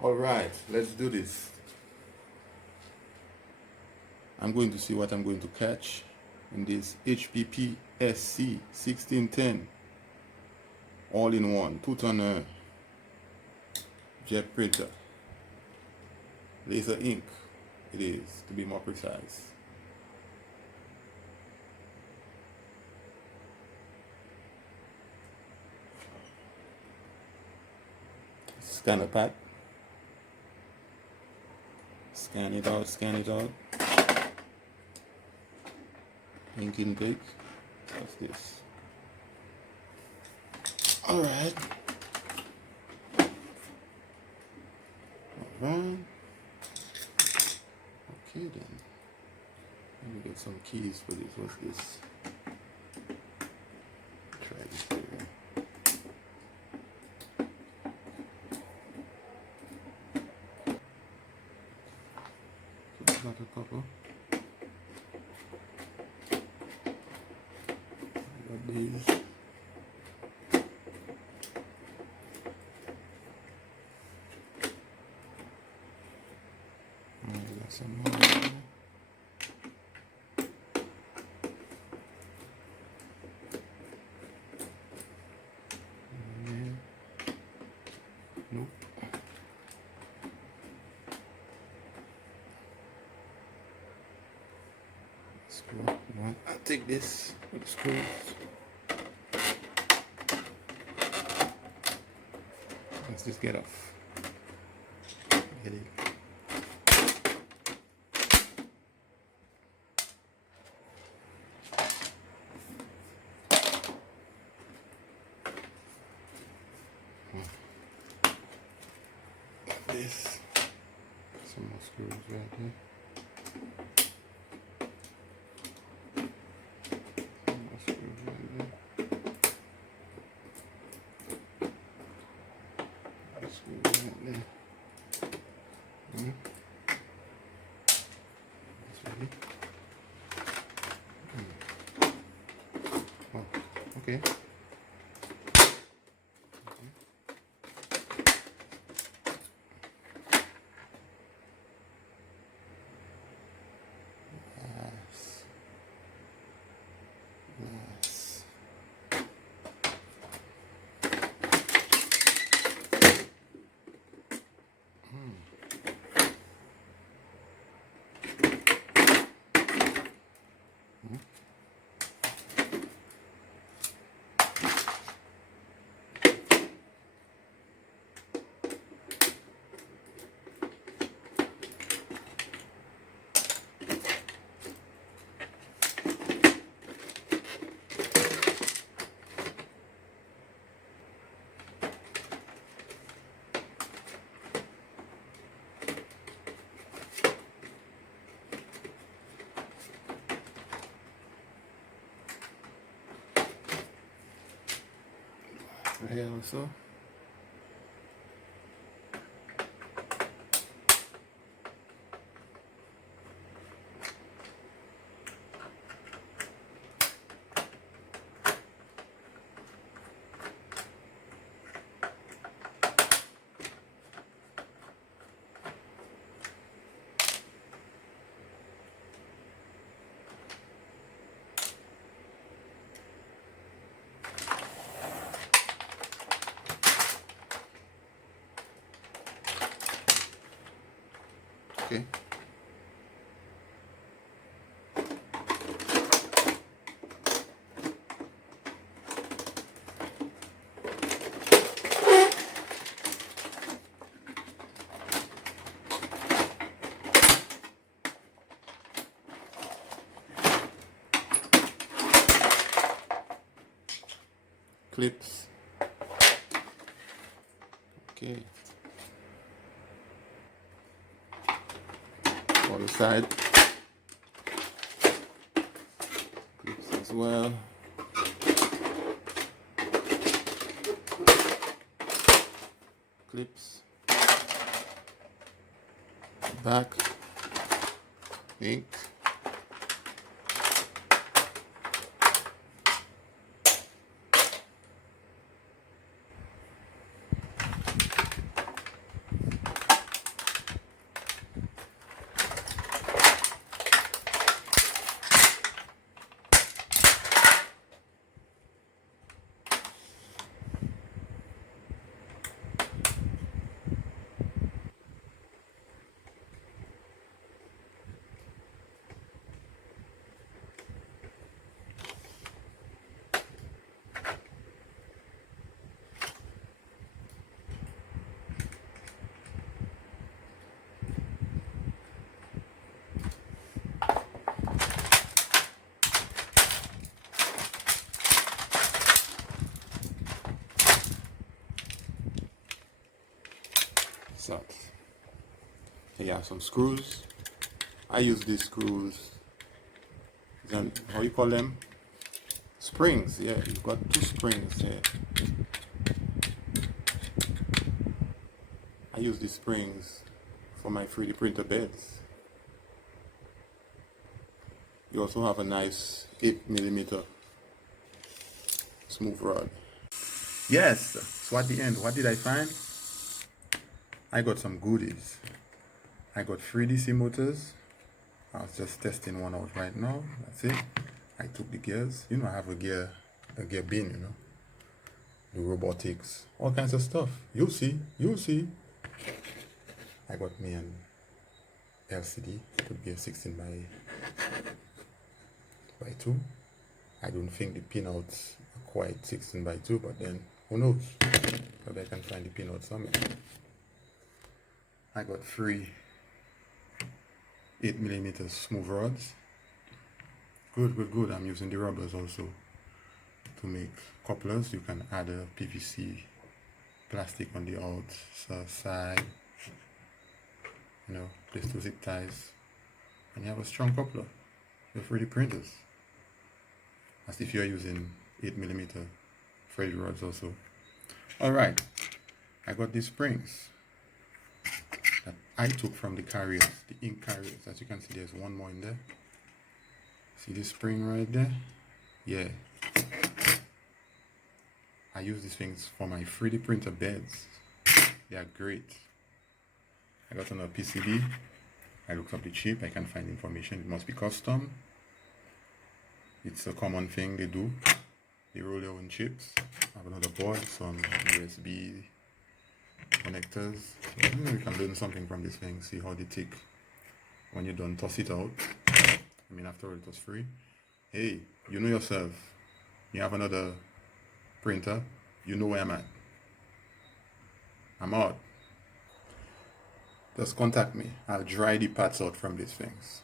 All right, let's do this. I'm going to see what I'm going to catch in this HPP-SC 1610 all-in-one 2-toner jet printer. Laser ink it is, to be more precise. Scanner pad. Scan it out, scan it out. Ink intake. What's this? Alright. Alright. Okay then. Let me get some keys for this. What's this? Try this here. Got a couple. Got these. Got some more. Nope. Screw. No, I'll take this with the screws. Let's just get off. Get it. Like this. Some more screws right here. Oh, okay. Nice. Nice. Right here also. Okay. Clips. Okay. On the side. Clips as well. Clips. Back. Ink. So you have some screws. I use these screws. Then how you call them? Springs. Yeah, you've got 2 springs here. I use these springs for my 3D printer beds. You also have a nice 8mm smooth rod. Yes, so at the end, what did I find? I got some goodies. I got 3DC motors. I was just testing one out right now. That's it. I took the gears. You know, I have a gear bin, you know. The robotics, all kinds of stuff. You'll see. I got me an LCD. It could be a 16 by 2. I don't think the pinouts are quite 16 by 2, but then who knows? Maybe I can find the pinout somewhere. I got 3 8mm smooth rods. Good. I'm using the rubbers also to make couplers. You can add a PVC plastic on the outside. You know, place 2 zip ties, and you have a strong coupler. Your 3D printers. As if you're using 8mm thread rods also. Alright, I got these springs that I took from the carriers, the ink carriers. As you can see, there's one more in there. See this spring right there? Yeah. I use these things for my 3D printer beds. They are great. I got on a PCB. I looked up the chip. I can find information. It must be custom. It's a common thing they do. They roll their own chips. I have another board, some USB connectors. So, you can learn something from this thing. See how they tick. When you're done, toss it out. I mean, after all, it was free. Hey, you know yourself. You have another printer. You know where I'm at. I'm out. Just contact me. I'll dry the parts out from these things.